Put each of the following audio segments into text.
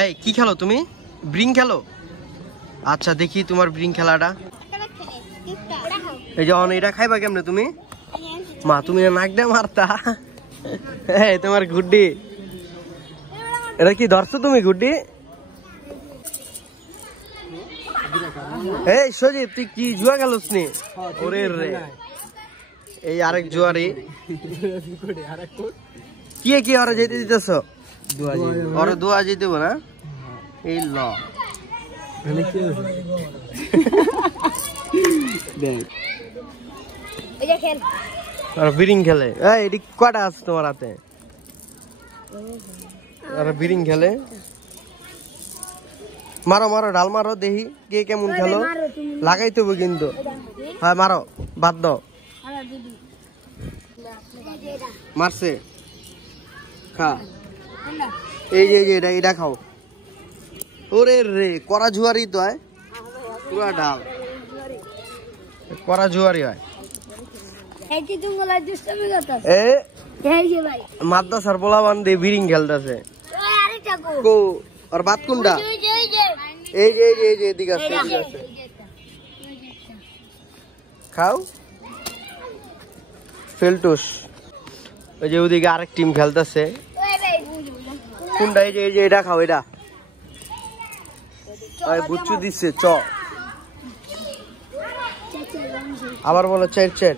এই কি খেলো তুমি? ব্রিং খেলো? আচ্ছা দেখি তোমার ব্রিং খেলাটা। এই যে এটা খাইবা কেমনে তুমি? মা তুমি নাক দিয়ে মারতা। এই তোমার গুড্ডি, এটা কি ধরছো তুমি গুড্ডি? এই সজীব তুই কি জুয়া খেলোস নি? ওরে রে এই আরেক জুয়ারি কি কি ওরা যেতে দিতেছ? ওরা দোয়া যেতে দেবো না এই ল বিরিং খেলে। এটি কটা আছে তোমার হাতে? বিরিং খেলে। মারো মারো ঢাল মারো দেখি কে কেমন খেলো। লাগাইতে হবে কিন্তু। হ্যাঁ মারো বাদ দাও। মারছে খা। এই যে এটা খাও। ওরে রে করা জুয়ারি তো হয় পুরা ডাল করা জুয়ারি হয়। মাদ্রাসার পোলাবান দিয়ে বিরিং খেলতেছে। ওর বাদ কোনটা? এই যে এদিকে আছে খাও ফেলটুস। ওই যে ওদিকে আরেক টিম খেলতেছে। কোনটা? এই যে এটা খাও। এটা বুচ্চু দিচ্ছে চ। আবার বলো চেট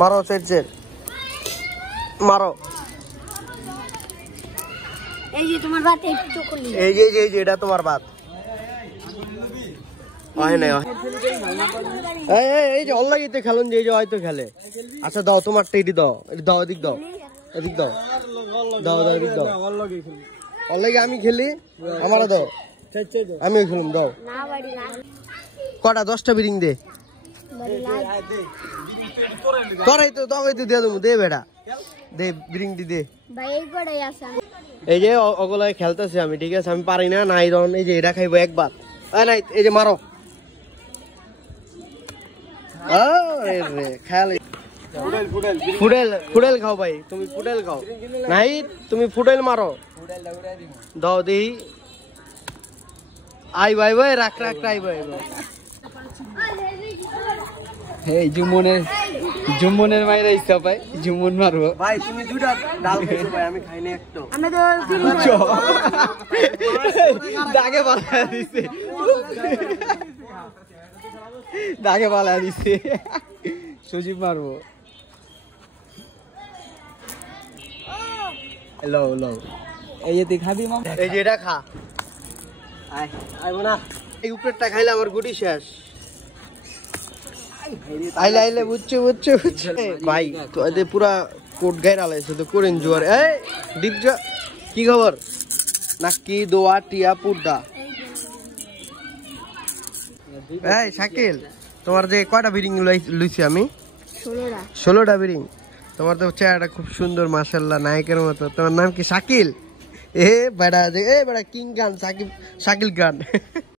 মারো চেট মারো। এই যে তোমার ভাত এই যে এটা তোমার ভাত হয় না। এই যে অল্লাগিতে খেলুন যে হয়তো খেলে। আচ্ছা দাও তোমারটা এটি দাও এদিক দাও এদিক দাও এদিক দাও। অল্লাগে আমি খেলি আমারও দাও আমিও খেলুম দাও। কটা? 10টা বিরিং দে। তোরাই তো তবে তো দিয়ে দেবো। দে বেটা দে বিরিং দে। এই যে ওগুলাই খেলতেছে আমি ঠিক আছে আমি পারি না নাই ধরুন। এই যে এটা খাইবো একবার। নাই এই যে মারো খেয়াল। ফুডেল খাও ভাই তুমি ফুডেল খাও। নাই তুমি ফুডেল মারো দাও দেহি। আই ভাই ভাই রাখ আই ভাই। এই জুম্মনের মায়ের ইচ্ছা পাই জুম্মন মারবো ভাই। তুমি দুটা ডাল খেয়েছো ভাই আমি খাইনি একটা। দাগে পালা দিছে সজীব মারবো। লো এই যে তুই খাবি মাম? এই যে এটা খা। আইবো না এই উপরেরটা খাইলে আমার গুটি শেষ। আইলে বুঝছো ভাই তো এদের পুরা কোট গায়ে আলাইছে তো করেন জোয়ার। এই ডিপজা কি খবর? নাকি দোয়া টিয়া পুরদা। এই শাকিল তোমার যে কয়টা বিরিং লইছি আমি? 16টা বিরিং। তোমার তো চেহারাটা খুব সুন্দর মাশাআল্লাহ নায়কের মতো। তোমার নাম কি শাকিল? বেড়া কিং গান শাকিল গান।